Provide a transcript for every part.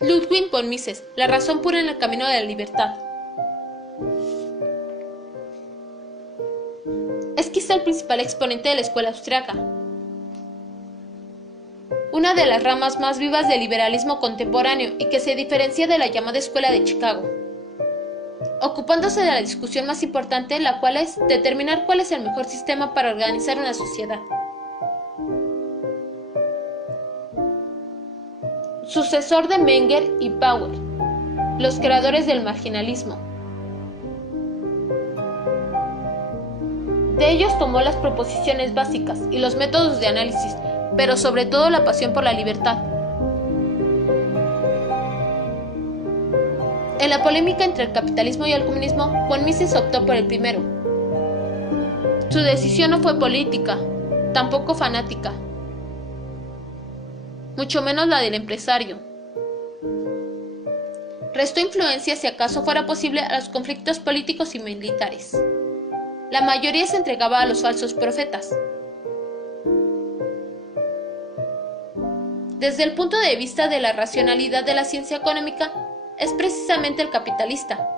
Ludwig von Mises, La razón pura en el camino de la libertad. Es quizá el principal exponente de la escuela austriaca, una de las ramas más vivas del liberalismo contemporáneo y que se diferencia de la llamada Escuela de Chicago, ocupándose de la discusión más importante, la cual es determinar cuál es el mejor sistema para organizar una sociedad. Sucesor de Menger y Bauer, los creadores del marginalismo. De ellos tomó las proposiciones básicas y los métodos de análisis, pero sobre todo la pasión por la libertad. En la polémica entre el capitalismo y el comunismo, von Mises optó por el primero. Su decisión no fue política, tampoco fanática, mucho menos la del empresario. Restó influencia, si acaso fuera posible, a los conflictos políticos y militares. La mayoría se entregaba a los falsos profetas. Desde el punto de vista de la racionalidad de la ciencia económica, es precisamente el capitalista.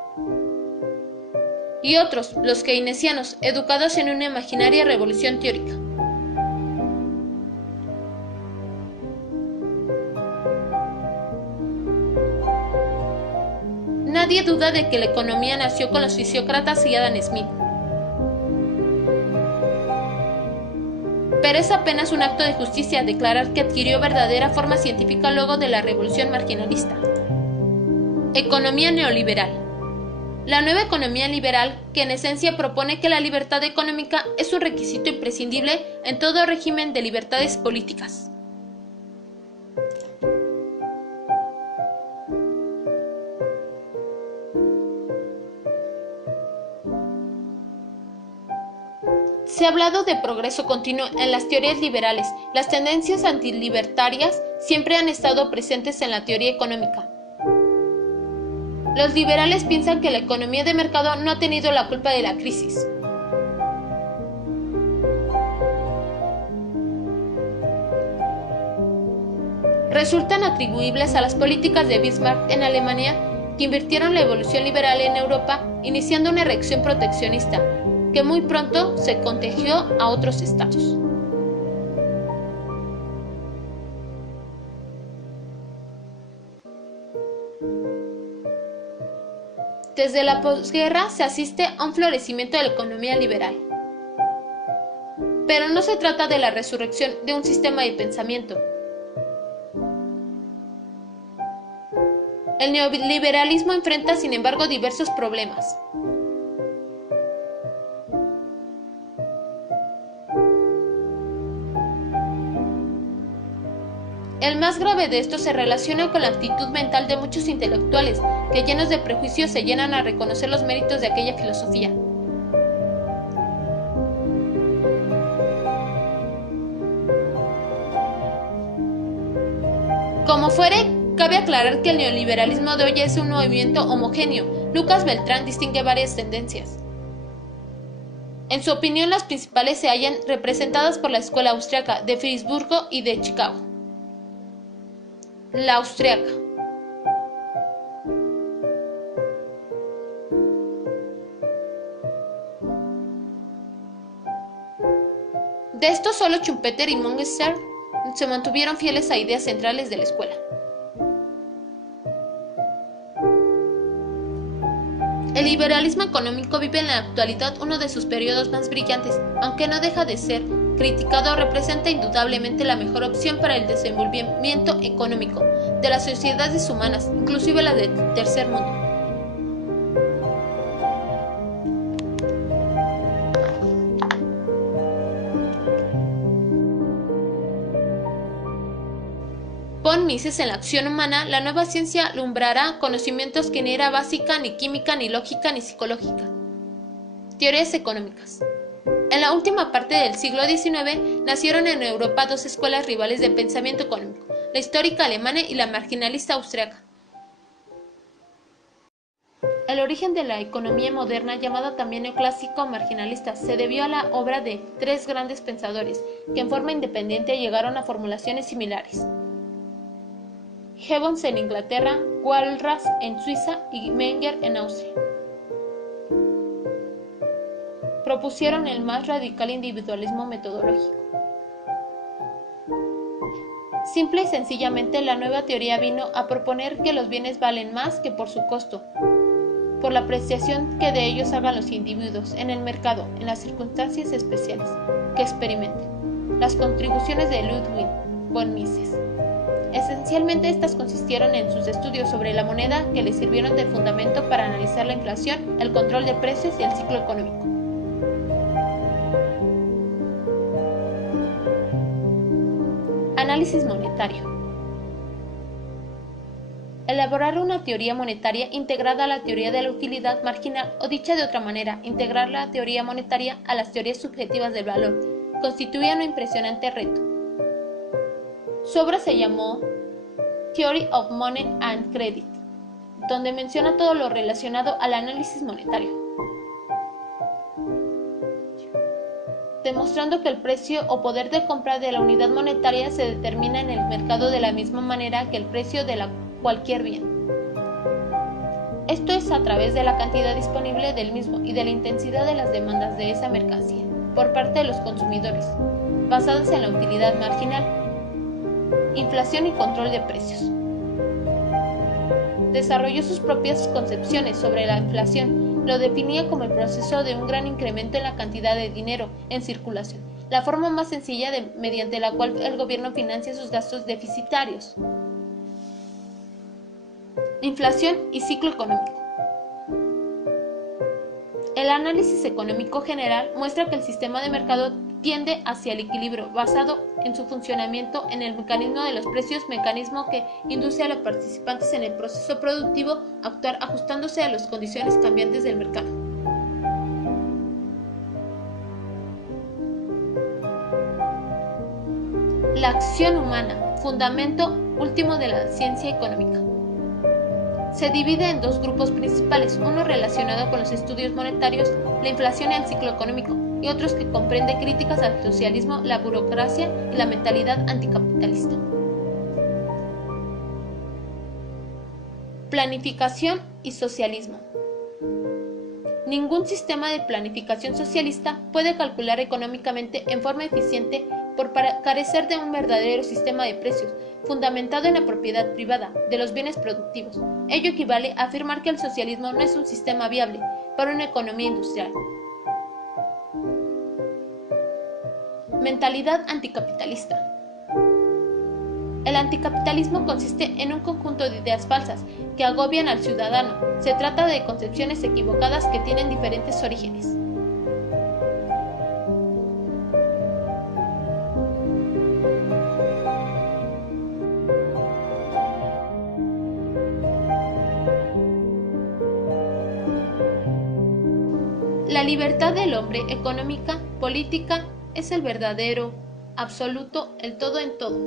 Y otros, los keynesianos, educados en una imaginaria revolución teórica. Nadie duda de que la economía nació con los fisiócratas y Adam Smith. Pero es apenas un acto de justicia declarar que adquirió verdadera forma científica luego de la revolución marginalista. Economía neoliberal. La nueva economía liberal, que en esencia propone que la libertad económica es un requisito imprescindible en todo régimen de libertades políticas. Se ha hablado de progreso continuo en las teorías liberales. Las tendencias antilibertarias siempre han estado presentes en la teoría económica. Los liberales piensan que la economía de mercado no ha tenido la culpa de la crisis. Resultan atribuibles a las políticas de Bismarck en Alemania, que invirtieron la evolución liberal en Europa, iniciando una reacción proteccionista, que muy pronto se contagió a otros estados. Desde la posguerra se asiste a un florecimiento de la economía liberal. Pero no se trata de la resurrección de un sistema de pensamiento. El neoliberalismo enfrenta, sin embargo, diversos problemas. El más grave de estos se relaciona con la actitud mental de muchos intelectuales, que llenos de prejuicios se llenan a reconocer los méritos de aquella filosofía. Como fuere, cabe aclarar que el neoliberalismo de hoy es un movimiento homogéneo. Lucas Beltrán distingue varias tendencias. En su opinión, las principales se hallan representadas por la escuela austriaca de Friburgo y de Chicago. La austriaca. De estos, solo Schumpeter y Morgenstern se mantuvieron fieles a ideas centrales de la escuela. El liberalismo económico vive en la actualidad uno de sus periodos más brillantes, aunque no deja de ser criticado. Representa indudablemente la mejor opción para el desenvolvimiento económico de las sociedades humanas, inclusive las del tercer mundo. Von Mises en la acción humana, la nueva ciencia alumbrará conocimientos que ni era básica, ni química, ni lógica, ni psicológica. Teorías económicas. En la última parte del siglo XIX nacieron en Europa dos escuelas rivales de pensamiento económico, la histórica alemana y la marginalista austriaca. El origen de la economía moderna, llamada también neoclásica o marginalista, se debió a la obra de tres grandes pensadores, que en forma independiente llegaron a formulaciones similares. Gibbons en Inglaterra, Walras en Suiza y Menger en Austria. Propusieron el más radical individualismo metodológico. Simple y sencillamente, la nueva teoría vino a proponer que los bienes valen más que por su costo, por la apreciación que de ellos hagan los individuos en el mercado, en las circunstancias especiales que experimenten. Las contribuciones de Ludwig von Mises. Esencialmente, estas consistieron en sus estudios sobre la moneda que le sirvieron de fundamento para analizar la inflación, el control de precios y el ciclo económico. Análisis monetario. Elaborar una teoría monetaria integrada a la teoría de la utilidad marginal, o dicha de otra manera, integrar la teoría monetaria a las teorías subjetivas del valor, constituía un impresionante reto. Su obra se llamó Theory of Money and Credit, donde menciona todo lo relacionado al análisis monetario, demostrando que el precio o poder de compra de la unidad monetaria se determina en el mercado de la misma manera que el precio de cualquier bien. Esto es a través de la cantidad disponible del mismo y de la intensidad de las demandas de esa mercancía por parte de los consumidores, basadas en la utilidad marginal, inflación y control de precios. Desarrolló sus propias concepciones sobre la inflación. Lo definía como el proceso de un gran incremento en la cantidad de dinero en circulación, la forma más sencilla mediante la cual el gobierno financia sus gastos deficitarios. Inflación y ciclo económico. El análisis económico general muestra que el sistema de mercado tiende hacia el equilibrio, basado en su funcionamiento en el mecanismo de los precios, mecanismo que induce a los participantes en el proceso productivo a actuar ajustándose a las condiciones cambiantes del mercado. La acción humana, fundamento último de la ciencia económica. Se divide en dos grupos principales, uno relacionado con los estudios monetarios, la inflación y el ciclo económico, y otros que comprende críticas al socialismo, la burocracia y la mentalidad anticapitalista. Planificación y socialismo. Ningún sistema de planificación socialista puede calcular económicamente en forma eficiente por carecer de un verdadero sistema de precios, fundamentado en la propiedad privada de los bienes productivos. Ello equivale a afirmar que el socialismo no es un sistema viable para una economía industrial. Mentalidad anticapitalista. El anticapitalismo consiste en un conjunto de ideas falsas que agobian al ciudadano. Se trata de concepciones equivocadas que tienen diferentes orígenes. La libertad del hombre, económica, política, es el verdadero, absoluto, el todo en todo.